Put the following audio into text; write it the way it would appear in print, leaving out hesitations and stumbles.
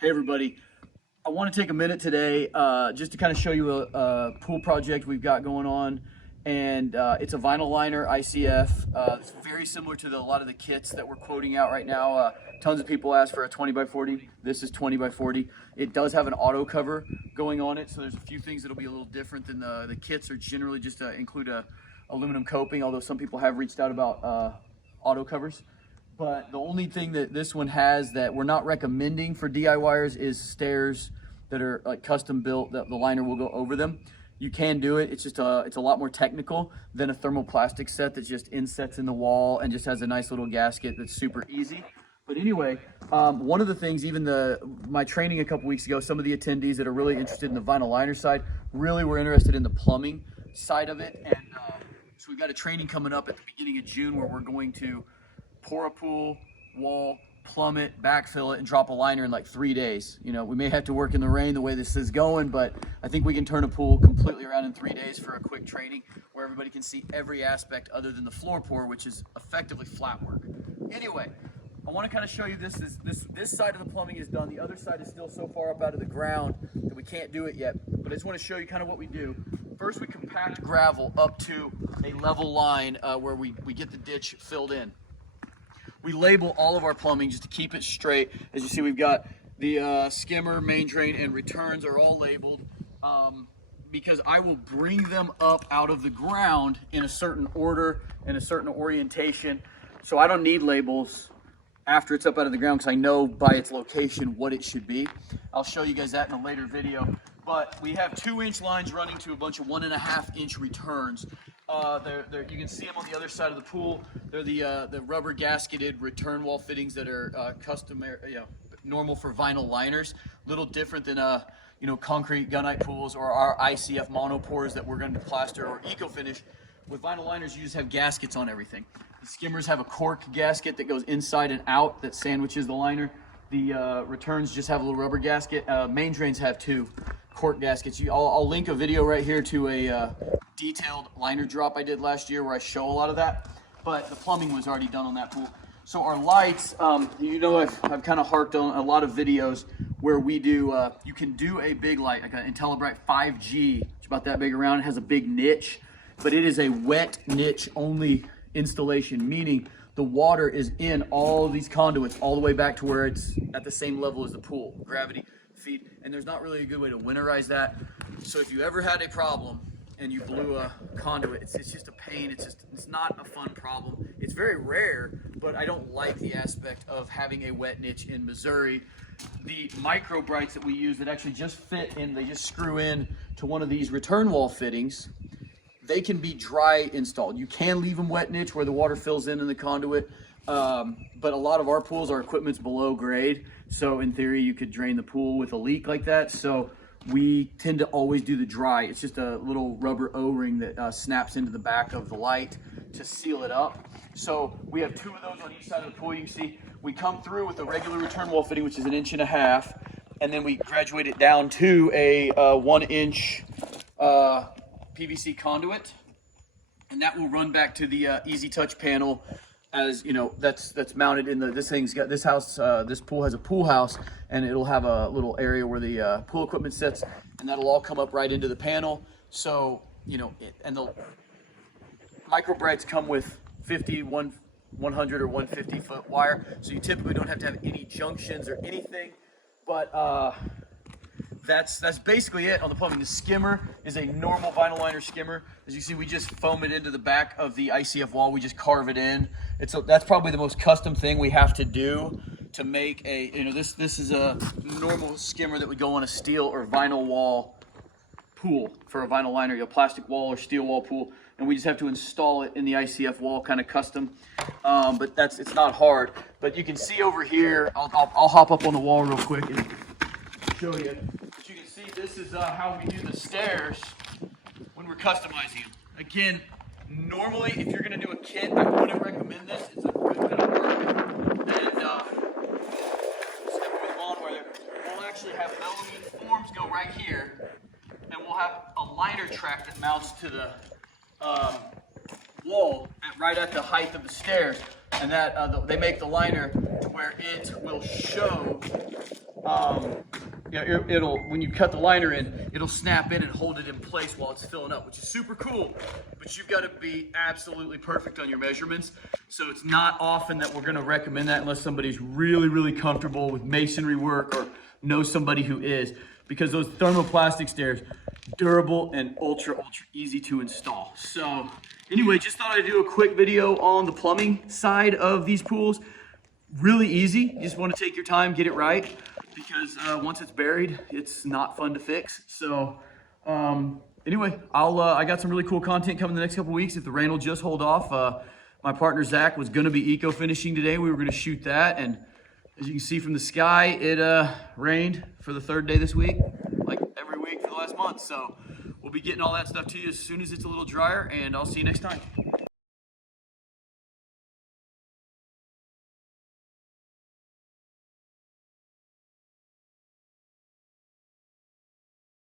Hey everybody, I want to take a minute today just to kind of show you a pool project we've got going on, and it's a vinyl liner ICF. It's very similar to a lot of the kits that we're quoting out right now. Tons of people ask for a 20 by 40. This is 20 by 40. It does have an auto cover going on it, so there's a few things that'll be a little different than the kits are generally just include a aluminum coping, although some people have reached out about auto covers. But the only thing that this one has that we're not recommending for DIYers is stairs that are like custom built, that the liner will go over them. You can do it. It's just it's a lot more technical than a thermoplastic set that just insets in the wall and just has a nice little gasket that's super easy. But anyway, one of the things, even my training a couple weeks ago, some of the attendees that are really interested in the vinyl liner side really were interested in the plumbing side of it. And so we've got a training coming up at the beginning of June where we're going to pour a pool wall, plumb it, backfill it, and drop a liner in like 3 days. You know, we may have to work in the rain the way this is going, but I think we can turn a pool completely around in 3 days for a quick training where everybody can see every aspect other than the floor pour, which is effectively flat work. Anyway, I want to kind of show you this side of the plumbing is done. The other side is still so far up out of the ground that we can't do it yet. But I just want to show you kind of what we do. First, we compact gravel up to a level line where we get the ditch filled in. We label all of our plumbing just to keep it straight. As you see, we've got the skimmer, main drain, and returns are all labeled because I will bring them up out of the ground in a certain order and a certain orientation. So I don't need labels after it's up out of the ground because I know by its location what it should be. I'll show you guys that in a later video. But we have 2-inch lines running to a bunch of 1.5-inch returns. You can see them on the other side of the pool. They're the rubber gasketed return wall fittings that are normal for vinyl liners. Little different than concrete gunite pools or our ICF monopores that we're going to plaster or eco finish. With vinyl liners, you just have gaskets on everything. The skimmers have a cork gasket that goes inside and out that sandwiches the liner. The returns just have a little rubber gasket. Main drains have 2 cork gaskets. I'll link a video right here to a detailed liner drop I did last year where I show a lot of that, but the plumbing was already done on that pool. So our lights, I've kind of harped on a lot of videos where we do, you can do a big light, like an IntelliBright 5G, it's about that big around, it has a big niche, but it is a wet niche only installation, meaning the water is in all these conduits all the way back to where it's at the same level as the pool, gravity feed, and there's not really a good way to winterize that. So if you ever had a problem and you blew a conduit, it's just a pain. It's not a fun problem. It's very rare, but I don't like the aspect of having a wet niche in Missouri. The micro brights that we use that actually just fit in, they just screw in to one of these return wall fittings. They can be dry installed. You can leave them wet niche where the water fills in the conduit, but a lot of our pools, our equipment's below grade. So in theory, you could drain the pool with a leak like that. So we tend to always do the dry. It's just a little rubber O-ring that snaps into the back of the light to seal it up. So we have 2 of those on each side of the pool. You can see we come through with a regular return wall fitting, which is 1.5 inches, and then we graduate it down to a 1-inch PVC conduit, and that will run back to the Easy Touch panel. As you know, that's mounted in this pool has a pool house, and it'll have a little area where the pool equipment sits, and that'll all come up right into the panel. So and the micro brights come with 100 or 150 foot wire, so you typically don't have to have any junctions or anything. But that's basically it on the plumbing. The skimmer is a normal vinyl liner skimmer. As you see, we just foam it into the back of the ICF wall. We just carve it in. That's probably the most custom thing we have to do to make a, this is a normal skimmer that would go on a steel or vinyl wall pool for a vinyl liner, plastic wall or steel wall pool. And we just have to install it in the ICF wall, kind of custom. But it's not hard. But you can see over here, I'll hop up on the wall real quick and show you. But you can see this is how we do the stairs when we're customizing them. Again, normally if you're going to do a kit, I wouldn't recommend this. It's a good bit of work. And step with on where we'll actually have melamine forms go right here, and we'll have a liner track that mounts to the wall right at the height of the stairs, and that they make the liner to where it will show Yeah, it'll when you cut the liner in, it'll snap in and hold it in place while it's filling up, which is super cool. But you've got to be absolutely perfect on your measurements. So it's not often that we're going to recommend that unless somebody's really, really comfortable with masonry work or knows somebody who is, because those thermoplastic stairs, durable and ultra easy to install. So anyway, just thought I'd do a quick video on the plumbing side of these pools. Really easy. You just want to take your time, get it right, because once it's buried, it's not fun to fix. So anyway, I got some really cool content coming the next couple weeks if the rain will just hold off. My partner Zach was going to be eco finishing today. We were going to shoot that, and as you can see from the sky, it rained for the third day this week, like every week for the last month. So we'll be getting all that stuff to you as soon as it's a little drier, and I'll see you next time.